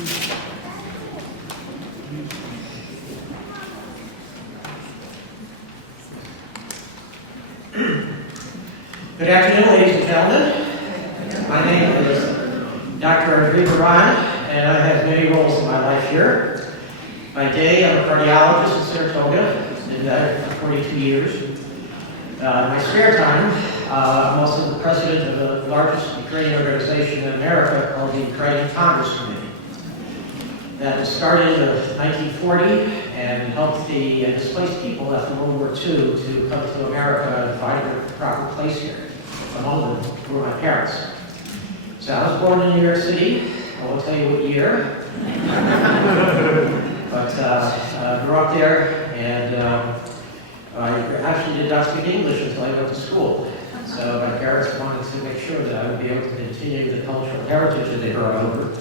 Good afternoon, ladies and gentlemen. My name is Dr. Andrij, and I have many roles in my life here. By day, I'm a cardiologist in Saratoga. I've been that for 42 years. In my spare time, I'm also the president of the largest Ukrainian organization in America called the Ukrainian Congress Committee. That was started in 1940 and helped the displaced people after World War II to come to America and find a proper place here. Among them were my parents. So I was born in New York City. I won't tell you what year. But I grew up there, and I actually did not speak English until I went to school. So my parents wanted to make sure that I would be able to continue the cultural heritage that they brought over.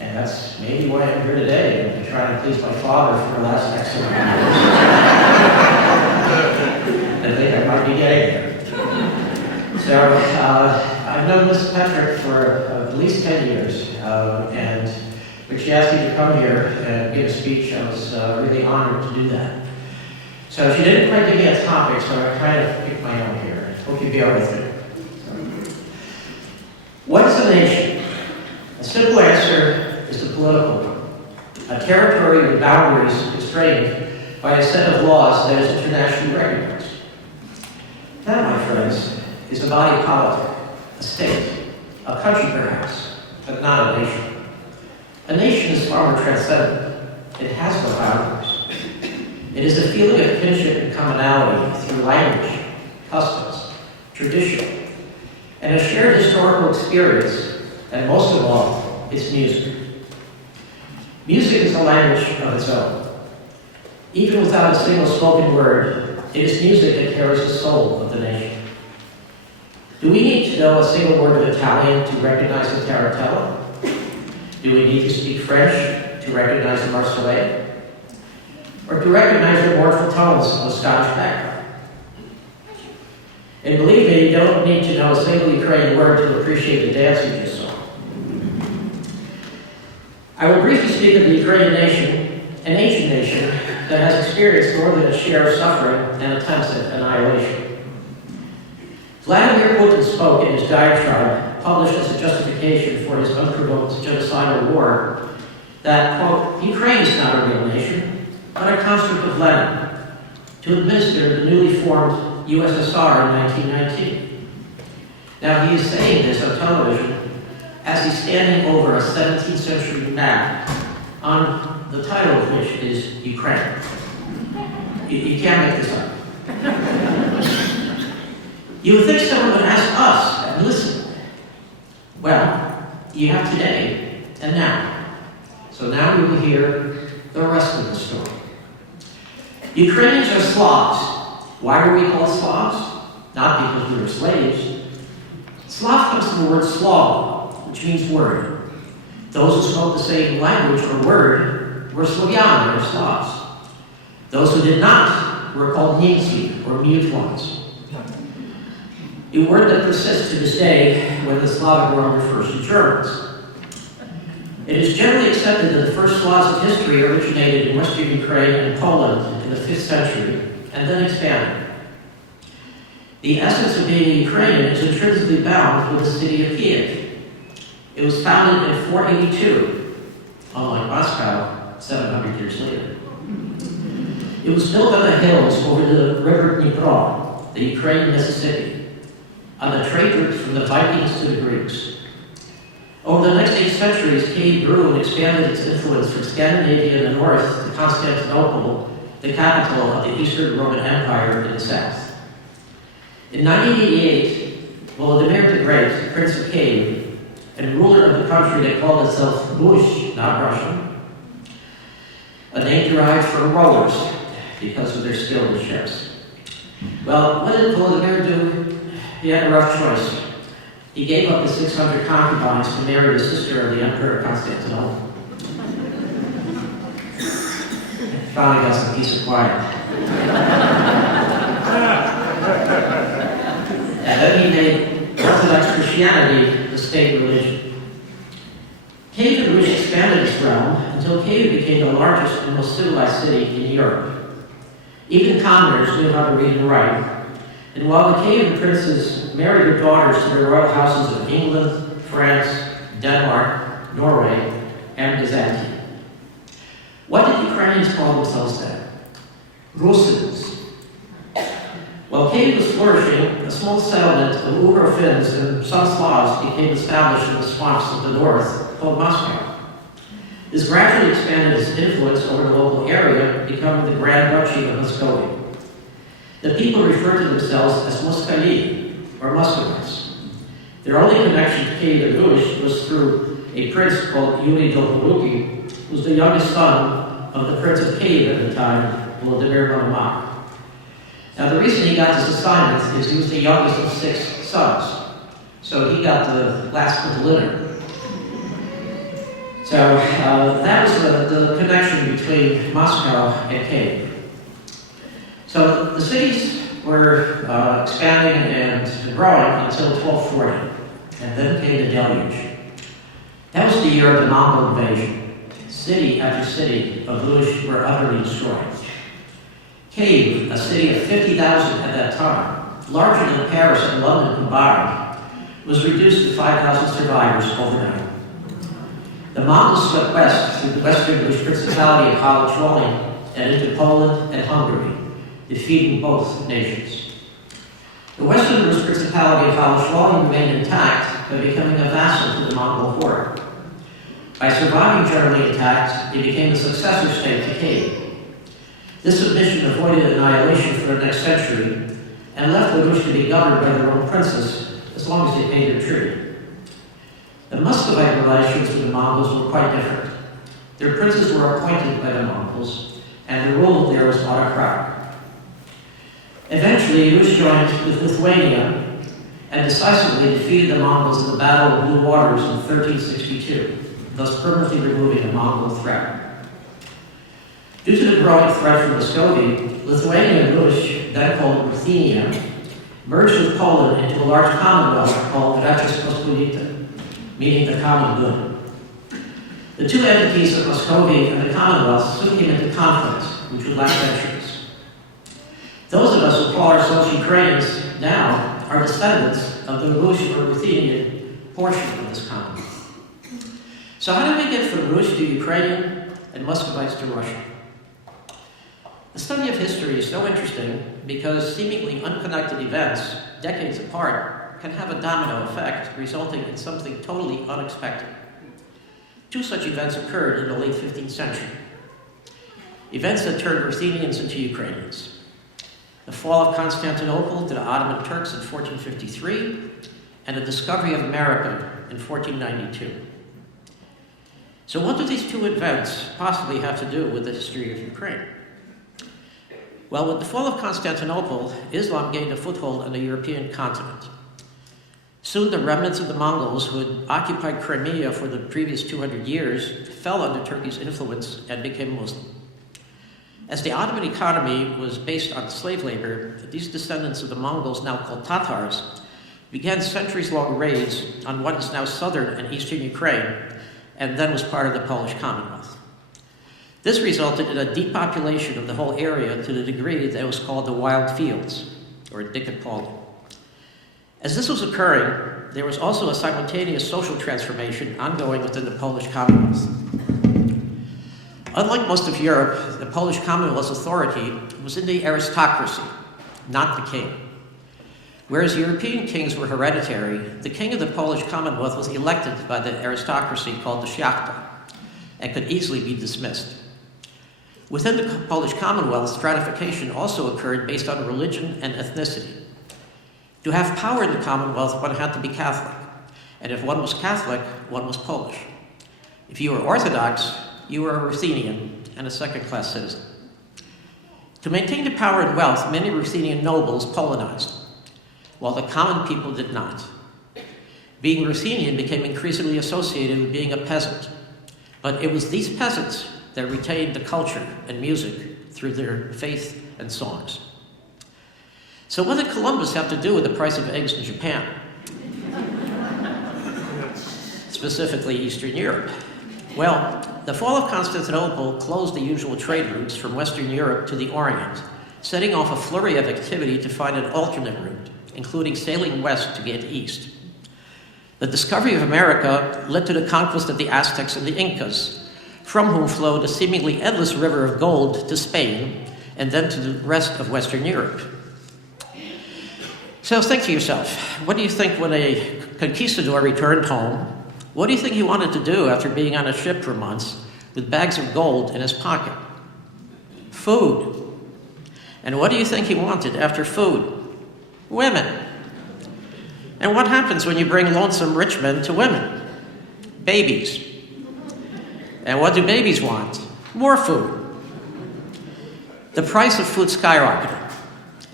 And that's maybe why I'm here today. I've been trying to please my father for the last X amount of years. I think I might be getting there. So I've known Ms. Petrik for at least 10 years, and when she asked me to come here and give a speech, I was really honored to do that. So she didn't quite give me a topic, so I kind of picked my own here. Hope you bear with me. What is a nation? A simple answer is the political one. A territory with boundaries constrained by a set of laws that is internationally recognized. That, my friends, is a body politic, a state, a country perhaps, but not a nation. A nation is far more transcendent. It has no boundaries. It is a feeling of kinship and commonality through language, customs, tradition, and a shared historical experience, and most of all, it's music. Music is a language of its own. Even without a single spoken word, it is music that carries the soul of the nation. Do we need to know a single word of Italian to recognize the Tarantella? Do we need to speak French to recognize the Marseillaise? Or to recognize the mournful tones of the Scottish background? And believe me, you don't need to know a single Ukrainian word to appreciate the dance you just saw. I will briefly speak of the Ukrainian nation, an ancient nation that has experienced more than its share of suffering and attempts at annihilation. Vladimir Putin spoke in his diatribe, published as a justification for his unprovoked genocidal war, that, quote, Ukraine is not a real nation, but a construct of Lenin, to administer the newly formed USSR in 1919. Now, he is saying this on television as he's standing over a 17th century map on the title of which is Ukraine. You can't make this up. You would think someone would ask us and listen. Well, you have today and now. So now we will hear the rest of the story. Ukrainians are Slavs. Why were we called Slavs? Not because we were slaves. Slav comes from the word Slav, which means word. Those who spoke the same language or word were Slavyan or Slavs. Those who did not were called Nemci or mute ones. A word that persists to this day when the Slavic world refers to Germans. It is generally accepted that the first Slavs of history originated in western Ukraine and Poland in the 5th century and then expanded. The essence of being a Ukrainian is intrinsically bound with the city of Kiev. It was founded in 482, unlike Moscow, 700 years later. It was built on the hills over the river Dnipro, the Ukrainian Mississippi, on the trade routes from the Vikings to the Greeks. Over the next 8 centuries, Kiev grew and expanded its influence from Scandinavia in the north to Constantinople, the capital of the Eastern Roman Empire in the south. In 1988, Volodymyr the Great, Prince of Kiev, and ruler of the country that called itself Rush, not Russian, a name derived from rowers because of their skill with ships. Well, what did Volodymyr do? He had a rough choice. He gave up his 600 concubines to marry the sister of the Emperor of Constantinople. Finally got some peace and quiet. And then he made Orthodox Christianity the state religion. Kiev and Rus expanded its realm until Kyiv became the largest and most civilized city in Europe. Even commoners knew how to read and write, and while the Kyiv princes married their daughters to their royal houses of England, France, Denmark, Norway, and Byzantium. What did Ukrainians call themselves then? Rusyns. While Kyiv was flourishing, a small settlement of Uyghur Finns and some Slavs became established in the swamps of the north, called Moscow. This gradually expanded its influence over the local area, becoming the Grand Duchy of Muscovy. The people referred to themselves as Moskali, or Muscovites. Their only connection to Kyiv and Rus was through a prince called Yuri Dolgoruki, who was the youngest son of the Prince of Kyiv at the time, Volodymyr Monomakh. Now, the reason he got this assignment is he was the youngest of 6 sons, so he got the last of the litter. So that was the connection between Moscow and Kyiv. So the cities were expanding and growing until 1240, and then came the deluge. That was the year of the Mongol invasion. City after city of Rus were utterly destroyed. Kyiv, a city of 50,000 at that time, larger than Paris and London combined, was reduced to 5,000 survivors overnight. The Mongols swept west through the western Rus Principality of Kalachwali and into Poland and Hungary, defeating both nations. The western Rus Principality of Kalachwali remained intact by becoming a vassal to the Mongol horde. By surviving Germany attacked, it became the successor state to Kyiv. This submission avoided annihilation for the next century and left the Rus to be governed by their own princes as long as they paid their tribute. The Muscovite relations with the Mongols were quite different. Their princes were appointed by the Mongols, and the rule there was autocratic. Eventually, Rus joined with Lithuania and decisively defeated the Mongols in the Battle of Blue Waters in 1362, thus permanently removing the Mongol threat. Due to the growing threat from Muscovy, Lithuania and Rus, then called Ruthenia, merged with Poland into a large commonwealth called Rzeczpospolita, meaning the common good. The two entities of Muscovy and the Commonwealth soon came into conflict, which would last centuries. Those of us who call ourselves Ukrainians now are descendants of the Rus or Ruthenian portion of this Commonwealth. So how did we get from Rus to Ukrainian and Muscovites to Russian? The study of history is so interesting because seemingly unconnected events, decades apart, can have a domino effect, resulting in something totally unexpected. 2 such events occurred in the late 15th century. Events that turned Ruthenians into Ukrainians. The fall of Constantinople to the Ottoman Turks in 1453, and the discovery of America in 1492. So what do these 2 events possibly have to do with the history of Ukraine? Well, with the fall of Constantinople, Islam gained a foothold on the European continent. Soon the remnants of the Mongols, who had occupied Crimea for the previous 200 years, fell under Turkey's influence and became Muslim. As the Ottoman economy was based on slave labor, these descendants of the Mongols, now called Tatars, began centuries-long raids on what is now southern and eastern Ukraine, and then was part of the Polish Commonwealth. This resulted in a depopulation of the whole area to the degree that it was called the Wild Fields, or Dikapolye. As this was occurring, there was also a simultaneous social transformation ongoing within the Polish Commonwealth. Unlike most of Europe, the Polish Commonwealth's authority was in the aristocracy, not the king. Whereas European kings were hereditary, the king of the Polish Commonwealth was elected by the aristocracy called the Szlachta, and could easily be dismissed. Within the Polish Commonwealth, stratification also occurred based on religion and ethnicity. To have power in the Commonwealth, one had to be Catholic, and if one was Catholic, one was Polish. If you were Orthodox, you were a Ruthenian and a second-class citizen. To maintain the power and wealth, many Ruthenian nobles Polonized, while the common people did not. Being Ruthenian became increasingly associated with being a peasant, but it was these peasants that retained the culture and music through their faith and songs. So what did Columbus have to do with the price of eggs in Japan? Specifically Eastern Europe. Well, the fall of Constantinople closed the usual trade routes from Western Europe to the Orient, setting off a flurry of activity to find an alternate route, including sailing west to get east. The discovery of America led to the conquest of the Aztecs and the Incas, from whom flowed a seemingly endless river of gold to Spain and then to the rest of Western Europe. So think to yourself, what do you think when a conquistador returned home? What do you think he wanted to do after being on a ship for months with bags of gold in his pocket? Food. And what do you think he wanted after food? Women. And what happens when you bring lonesome rich men to women? Babies. And what do babies want? More food. The price of food skyrocketed.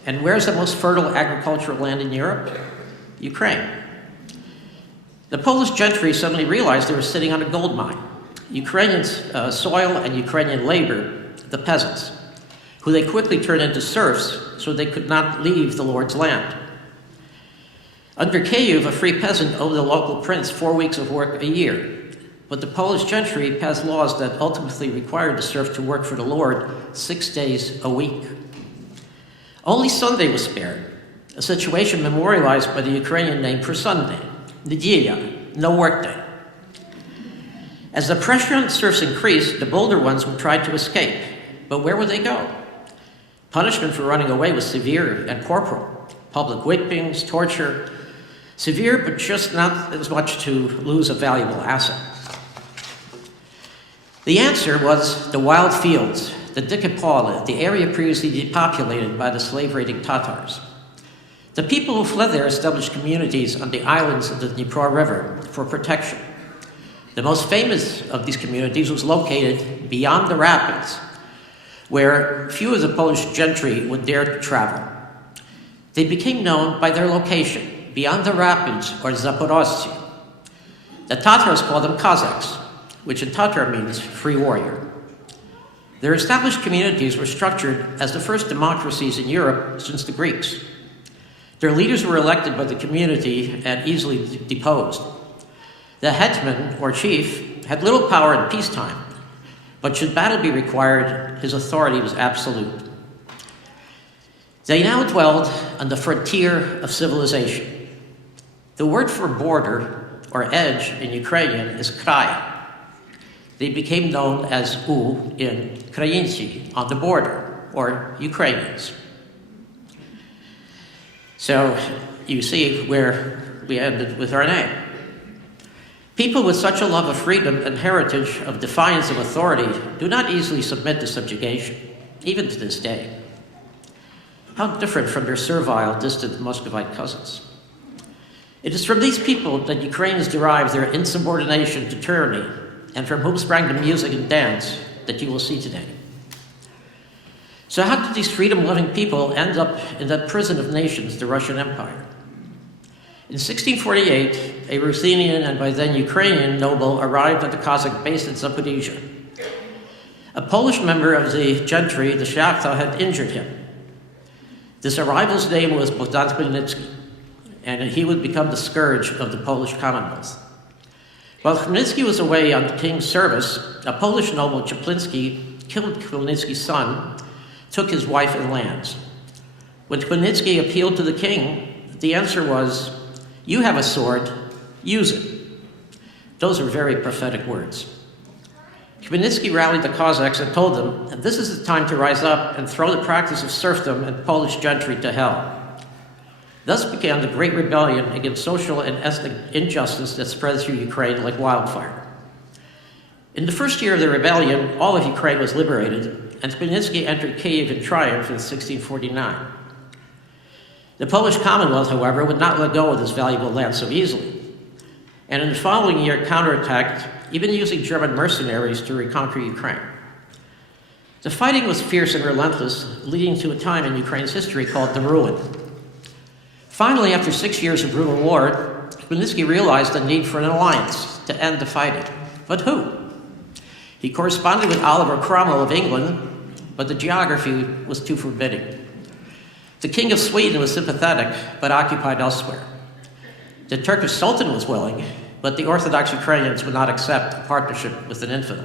And where's the most fertile agricultural land in Europe? Ukraine. The Polish gentry suddenly realized they were sitting on a gold mine. Ukrainian soil and Ukrainian labor, the peasants, who they quickly turned into serfs so they could not leave the Lord's land. Under Kyiv, a free peasant owed the local prince 4 weeks of work a year, but the Polish gentry passed laws that ultimately required the serf to work for the Lord 6 days a week. Only Sunday was spared, a situation memorialized by the Ukrainian name for Sunday, Nedelia, no workday. As the pressure on serfs increased, the bolder ones would try to escape, but where would they go? Punishment for running away was severe and corporal. Public whippings, torture, severe but just not as much to lose a valuable asset. The answer was the wild fields, the Dikapole, the area previously depopulated by the slave-raiding Tatars. The people who fled there established communities on the islands of the Dnipro River for protection. The most famous of these communities was located beyond the rapids, where few of the Polish gentry would dare to travel. They became known by their location, beyond the rapids, or Zaporozhye. The Tatars called them Cossacks, which in Tatar means free warrior. Their established communities were structured as the first democracies in Europe since the Greeks. Their leaders were elected by the community and easily deposed. The hetman, or chief, had little power in peacetime, but should battle be required, his authority was absolute. They now dwelled on the frontier of civilization. The word for border, or edge in Ukrainian, is krai. They became known as in Krayinci, on the border, or Ukrainians. So you see where we ended with our name. People with such a love of freedom and heritage of defiance of authority do not easily submit to subjugation, even to this day. How different from their servile, distant Muscovite cousins. It is from these people that Ukrainians derive their insubordination to tyranny, and from whom sprang the music and dance that you will see today. So how did these freedom-loving people end up in that prison of nations, the Russian Empire? In 1648, a Ruthenian and by then Ukrainian noble arrived at the Cossack base in Zaporizhia. A Polish member of the gentry, the Szlachta, had injured him. This arrival's name was Bogdan Khmelnytsky, and he would become the scourge of the Polish Commonwealth. While Khmelnytsky was away on the king's service, a Polish noble, Czaplinski, killed Khmelnytsky's son, took his wife and lands. When Khmelnytsky appealed to the king, the answer was, "You have a sword, use it." Those are very prophetic words. Khmelnytsky rallied the Cossacks and told them that this is the time to rise up and throw the practice of serfdom and Polish gentry to hell. Thus began the Great Rebellion against social and ethnic injustice that spread through Ukraine like wildfire. In the first year of the rebellion, all of Ukraine was liberated, and Khmelnytsky entered Kyiv in triumph in 1649. The Polish Commonwealth, however, would not let go of this valuable land so easily, and in the following year counterattacked, even using German mercenaries to reconquer Ukraine. The fighting was fierce and relentless, leading to a time in Ukraine's history called the Ruin. Finally, after 6 years of brutal war, Khmelnytsky realized the need for an alliance to end the fighting. But who? He corresponded with Oliver Cromwell of England, but the geography was too forbidding. The King of Sweden was sympathetic, but occupied elsewhere. The Turkish Sultan was willing, but the Orthodox Ukrainians would not accept a partnership with an infidel.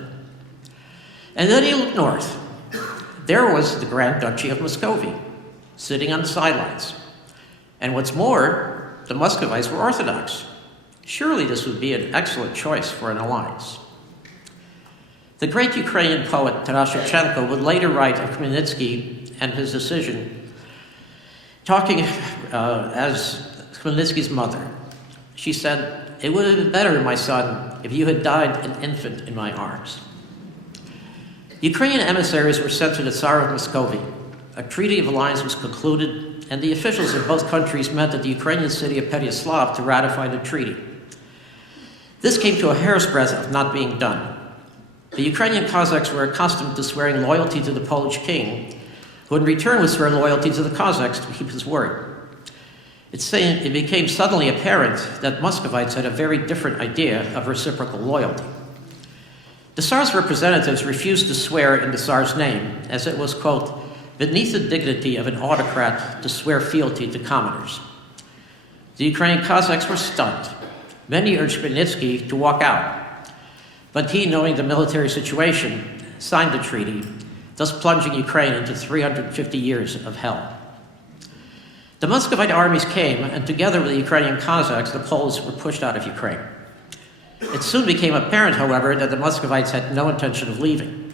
And then he looked north. There was the Grand Duchy of Muscovy, sitting on the sidelines. And what's more, the Muscovites were Orthodox. Surely this would be an excellent choice for an alliance. The great Ukrainian poet Taras Shevchenko would later write of Khmelnytsky and his decision, talking as Khmelnytsky's mother. She said, "It would have been better, my son, if you had died an infant in my arms." Ukrainian emissaries were sent to the Tsar of Muscovy. A treaty of alliance was concluded, and the officials of both countries met at the Ukrainian city of Pereyaslav to ratify the treaty. This came to a hair's breadth of not being done. The Ukrainian Cossacks were accustomed to swearing loyalty to the Polish king, who in return would swear loyalty to the Cossacks to keep his word. It became suddenly apparent that Muscovites had a very different idea of reciprocal loyalty. The Tsar's representatives refused to swear in the Tsar's name, as it was, quote, beneath the dignity of an autocrat to swear fealty to commoners. The Ukrainian Cossacks were stunned. Many urged Khmelnytsky to walk out, but he, knowing the military situation, signed the treaty, thus plunging Ukraine into 350 years of hell. The Muscovite armies came, and together with the Ukrainian Cossacks, the Poles were pushed out of Ukraine. It soon became apparent, however, that the Muscovites had no intention of leaving.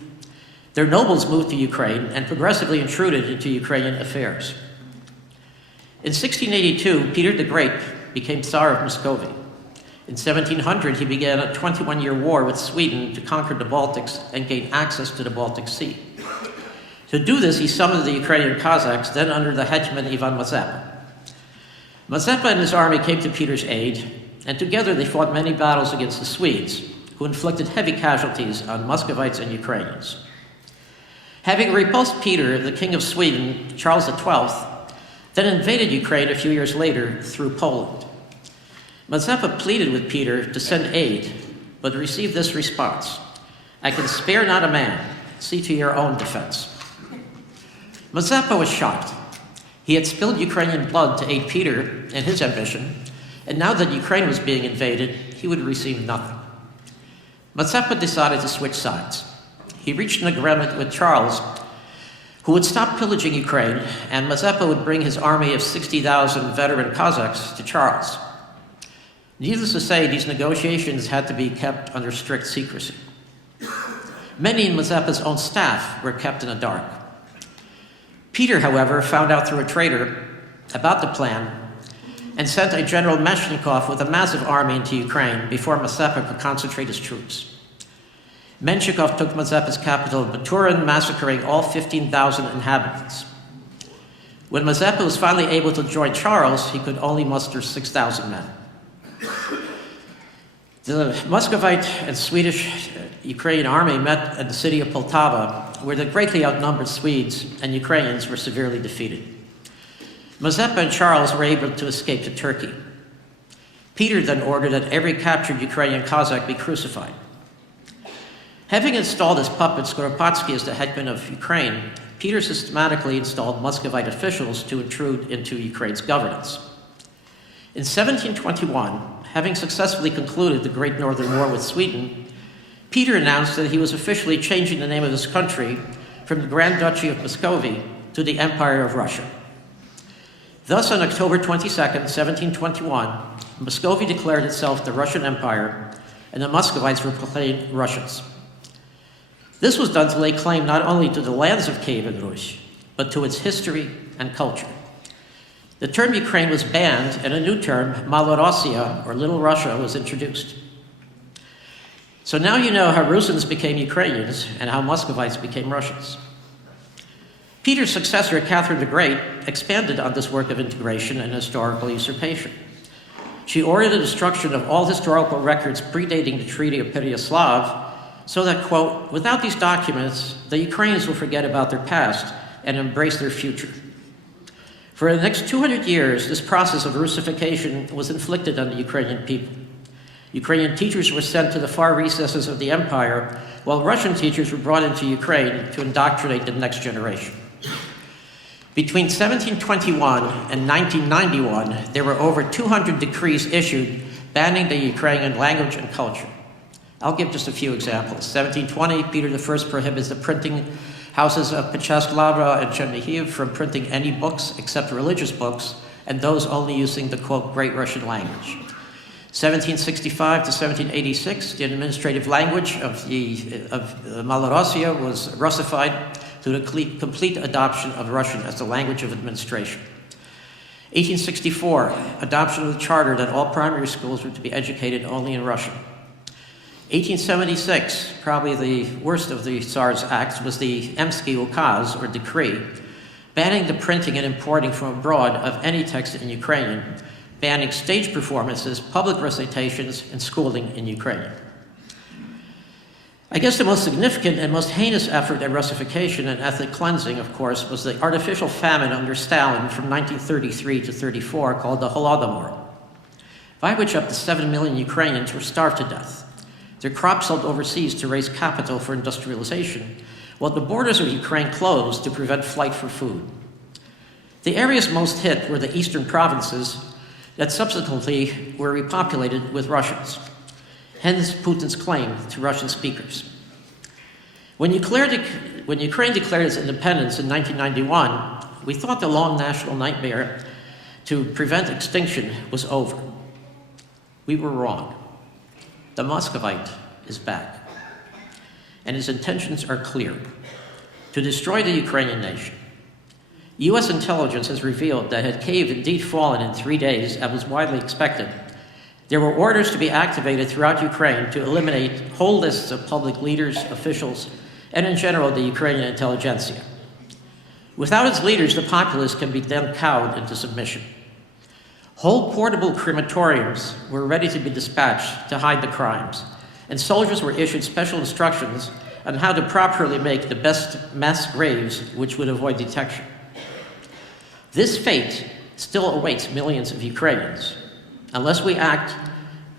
Their nobles moved to Ukraine and progressively intruded into Ukrainian affairs. In 1682, Peter the Great became Tsar of Muscovy. In 1700, he began a 21-year war with Sweden to conquer the Baltics and gain access to the Baltic Sea. To do this, he summoned the Ukrainian Cossacks, then under the hetman Ivan Mazepa. Mazepa and his army came to Peter's aid, and together they fought many battles against the Swedes, who inflicted heavy casualties on Muscovites and Ukrainians. Having repulsed Peter, the King of Sweden, Charles XII, then invaded Ukraine a few years later through Poland. Mazepa pleaded with Peter to send aid, but received this response: "I can spare not a man, see to your own defense." Mazepa was shocked. He had spilled Ukrainian blood to aid Peter in his ambition, and now that Ukraine was being invaded, he would receive nothing. Mazepa decided to switch sides. He reached an agreement with Charles, who would stop pillaging Ukraine, and Mazepa would bring his army of 60,000 veteran Cossacks to Charles. Needless to say, these negotiations had to be kept under strict secrecy. Many in Mazepa's own staff were kept in the dark. Peter, however, found out through a traitor about the plan and sent a General Meshnikov with a massive army into Ukraine before Mazepa could concentrate his troops. Menshikov took Mazepa's capital, Baturin, massacring all 15,000 inhabitants. When Mazepa was finally able to join Charles, he could only muster 6,000 men. The Muscovite and Swedish Ukrainian army met at the city of Poltava, where the greatly outnumbered Swedes and Ukrainians were severely defeated. Mazepa and Charles were able to escape to Turkey. Peter then ordered that every captured Ukrainian Cossack be crucified. Having installed his puppet Skoropadsky as the hetman of Ukraine, Peter systematically installed Muscovite officials to intrude into Ukraine's governance. In 1721, having successfully concluded the Great Northern War with Sweden, Peter announced that he was officially changing the name of his country from the Grand Duchy of Muscovy to the Empire of Russia. Thus, on October 22nd, 1721, Muscovy declared itself the Russian Empire, and the Muscovites were proclaimed Russians. This was done to lay claim not only to the lands of Kievan Rus, but to its history and culture. The term Ukraine was banned, and a new term, Malorossia, or Little Russia, was introduced. So now you know how Rusins became Ukrainians and how Muscovites became Russians. Peter's successor, Catherine the Great, expanded on this work of integration and historical usurpation. She ordered the destruction of all historical records predating the Treaty of Pereyaslav, so that, quote, without these documents, the Ukrainians will forget about their past and embrace their future. For the next 200 years, this process of Russification was inflicted on the Ukrainian people. Ukrainian teachers were sent to the far recesses of the empire, while Russian teachers were brought into Ukraine to indoctrinate the next generation. Between 1721 and 1991, there were over 200 decrees issued banning the Ukrainian language and culture. I'll give just a few examples. 1720, Peter I prohibits the printing houses of Pechaslava and Chernihiv from printing any books except religious books, and those only using the, quote, Great Russian language. 1765 to 1786, the administrative language of Malorossia was Russified through the complete adoption of Russian as the language of administration. 1864, adoption of the charter that all primary schools were to be educated only in Russian. 1876, probably the worst of the Tsar's acts, was the Emsky Ukaz, or decree, banning the printing and importing from abroad of any text in Ukrainian, banning stage performances, public recitations, and schooling in Ukrainian. I guess the most significant and most heinous effort at Russification and ethnic cleansing, of course, was the artificial famine under Stalin from 1933 to 34 called the Holodomor, by which up to 7 million Ukrainians were starved to death. Their crops sold overseas to raise capital for industrialization, while the borders of Ukraine closed to prevent flight for food. The areas most hit were the eastern provinces that subsequently were repopulated with Russians, hence Putin's claim to Russian speakers. When Ukraine declared its independence in 1991, we thought the long national nightmare to prevent extinction was over. We were wrong. The Muscovite is back, and his intentions are clear: to destroy the Ukrainian nation. U.S. intelligence has revealed that had Kyiv indeed fallen in 3 days, as was widely expected, there were orders to be activated throughout Ukraine to eliminate whole lists of public leaders, officials, and in general the Ukrainian intelligentsia. Without its leaders, the populace can be then cowed into submission. Whole portable crematoriums were ready to be dispatched to hide the crimes, and soldiers were issued special instructions on how to properly make the best mass graves which would avoid detection. This fate still awaits millions of Ukrainians, unless we act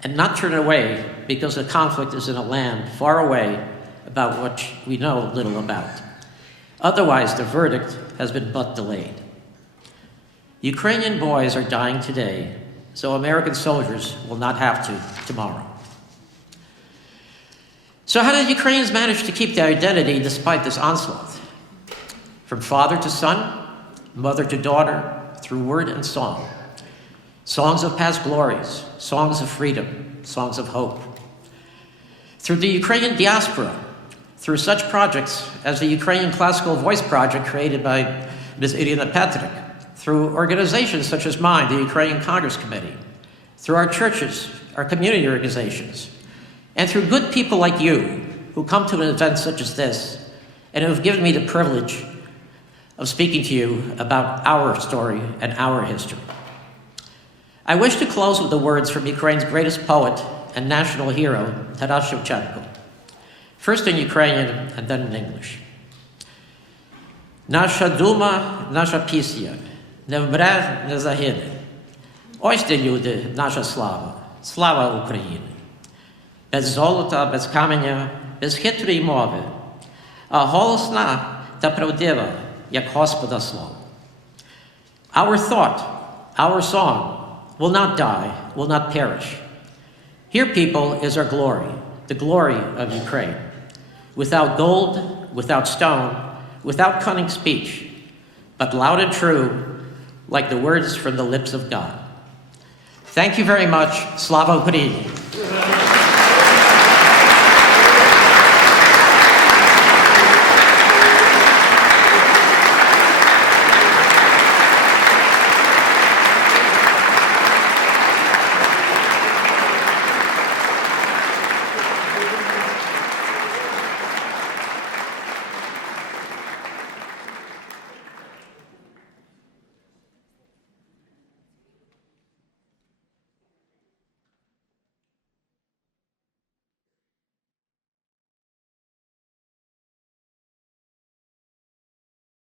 and not turn away because the conflict is in a land far away about which we know little about. Otherwise, the verdict has been but delayed. Ukrainian boys are dying today, so American soldiers will not have to tomorrow. So how did Ukrainians manage to keep their identity despite this onslaught? From father to son, mother to daughter, through word and song. Songs of past glories, songs of freedom, songs of hope. Through the Ukrainian diaspora, through such projects as the Ukrainian Classical Voice Project created by Ms. Irina Petrik, through organizations such as mine, the Ukrainian Congress Committee, through our churches, our community organizations, and through good people like you who come to an event such as this and who have given me the privilege of speaking to you about our story and our history. I wish to close with the words from Ukraine's greatest poet and national hero, Taras Shevchenko, first in Ukrainian and then in English. Наша дума, наша пісня, не вмре, не загине. Ось де, люди, наша слава, слава України. Без золота, без каменя, без хитрої мови, а голосна та правдива, як Господа слово. Our thought, our song, will not die, will not perish. Here, people, is our glory, the glory of Ukraine. Without gold, without stone, without cunning speech, but loud and true, like the words from the lips of God. Thank you very much. Slava Ukraini.